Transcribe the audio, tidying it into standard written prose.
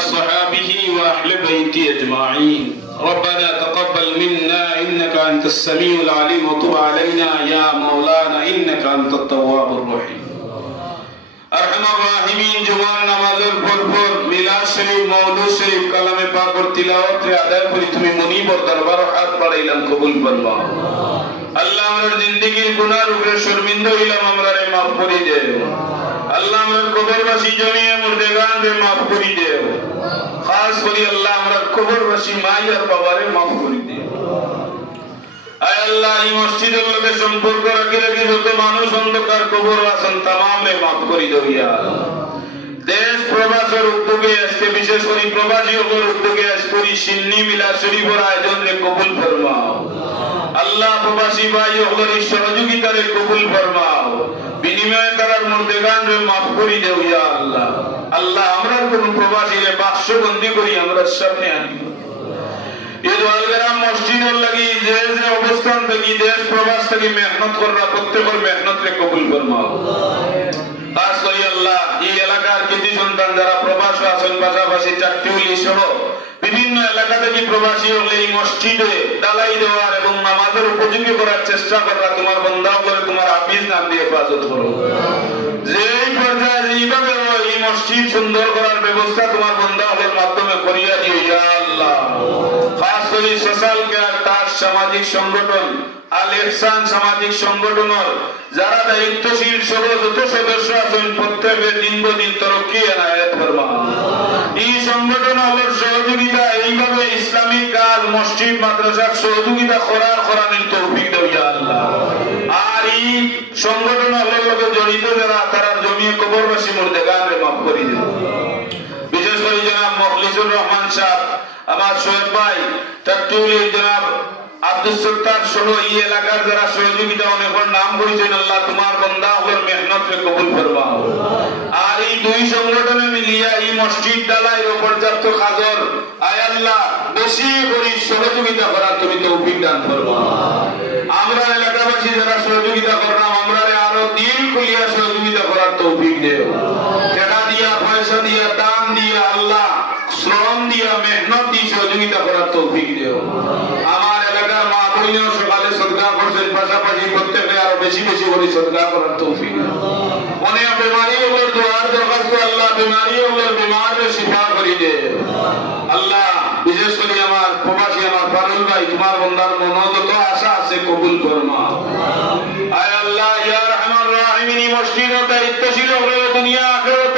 أصحابه وأهل بيته أجمعين. ربنا تقبل منا إنك أنت السميع العليم وتب علينا يا مولانا إنك أنت التواب الرحيم. أرحم الراحمين جوان نمازের পরপর মিলাদ শরীফ মওলুদ শরীফ কালামে পাকের তিলাওয়াত আদায় করি তুমি মুনিবর দরবার হাত বাড়াইলাম কবুল ফরমাও। আল্লাহ আমার জিন্দেগীর গুনাহ উপরে শর্মিন্দা হইলাম আমরারে maaf করে দেও। আল্লাহ আমার কবরবাসী জমিয়ে মুর্দেগান রে maaf করে দেও। খাস করে আল্লাহ আমার কবরবাসী মাই আর বাবারে maaf করে দেও। আয় আল্লাহ এই মসজিদের লগে সম্পর্ক রাখি রাখি যত মানুষ অন্ধকার কবর আছেন তামামে maaf করে দাও ইয়া আল্লাহ। দেশ প্রবাসের উদ্যোগে আজকে বিশেষ করে প্রবাসী ওপর উদ্যোগে আজ করি সিন্নি মিলাদ শরীফের আয়োজন রে কবুল ফরমাও। আল্লাহ প্রবাসী ভাই ওদের সহযোগিতারে কবুল ফরমাও। বিনিময়ে তারার মুর্দেগান রে maaf করে দাও ইয়া আল্লাহ। আল্লাহ আমরা কোন প্রবাসীরে বাক্সবন্দি করি আমরা সামনে আনি। এই দোয়ালগেরাম মসজিদের লাগি যে যে অবস্থান থেকে দেশ প্রবাস থেকে মেহনত করা প্রত্যেকের মেহনত রে কবুল ফরমাও। খাস করে আল্লাহ এই এলাকার কৃতি সন্তান যারা প্রবাসী আছেন পাশাপাশি চাকরিউলি সহ বিভিন্ন এলাকা থেকে প্রবাসী হলে এই মসজিদে ডালাই দেওয়ার এবং নামাজের উপযোগী করার চেষ্টা করা তোমার বান্দা বলে তোমার হাফিজ নাম দিয়ে হেফাজত করো। যেই পর্যায়ে এইভাবে এই মসজিদ সুন্দর করার ব্যবস্থা তোমার বান্দাদের মাধ্যমে করিয়া দিও ইয়া আল্লাহ। খাস করে সোশ্যাল কেয়ার তার সামাজিক সংগঠন আল ইহসান সামাজিক সংগঠনের যারা দায়িত্বশীল সহ যত সদস্য আছেন প্রত্যেকের দিন দিন তরক্কি এনায়েত ফরমাও। এই সংগঠনের সহযোগিতা এইভাবে ইসলামিক কাজ মসজিদ মাদ্রাসার সহযোগিতা করার তৌফিক দাও ইয়া আল্লাহ। আর এই সংগঠনের লগে জড়িত যারা তারা জমিয়ে কবরবাসী মুর্দেগান রে maaf করে দিও। বিশেষ করে জনাব মুখলিসুর রহমান সাহেব আমার সোহেব ভাই চাকরিউলি জনাব আব্দুল সত্তার সহ এই এলাকার যারা সহযোগিতা অনেকের নাম করেছেন আল্লাহ তোমার বান্দা ওদের মেহনত রে কবুল ফরমাও। আর এই দুই সংগঠনে মিলিয়া এই মসজিদ ডালাইর পর্যাপ্ত কাজর আয় আল্লাহ বেশি করে সহযোগিতা করার তুমি তৌফিক দান ফরমাও। আমরা এলাকাবাসী যারা সহযোগিতা করলাম আমরা আরো দিন খুলিয়া সহযোগিতা করার তৌফিক দেও। টাকা দিয়া পয়সা দিয়া দান দিয়া আল্লাহ শ্রম দিয়া মেহনত দিয়ে সহযোগিতা করার তৌফিক দেও। আমার এলাকার মা বোনেও সকালে সদকা করছেন পাশাপাশি প্রত্যেকে আরো বেশি বেশি করে সদকা করার তৌফিক দেও। অনেক বিমারি ওগুলোর দোয়ার দরখাস্ত আল্লাহ বিমারি ওগুলোর বিমারের শিফা করে দে আল্লাহ। বিশেষ করে আমার প্রবাসী আমার ফারুল ভাই তোমার বান্দার মনে যত আশা আছে কবুল ফরমাও। আয় আল্লাহ ইয়া রহমান রাহিমিন মসজিদের দায়িত্বশীল দুনিয়া আখিরাত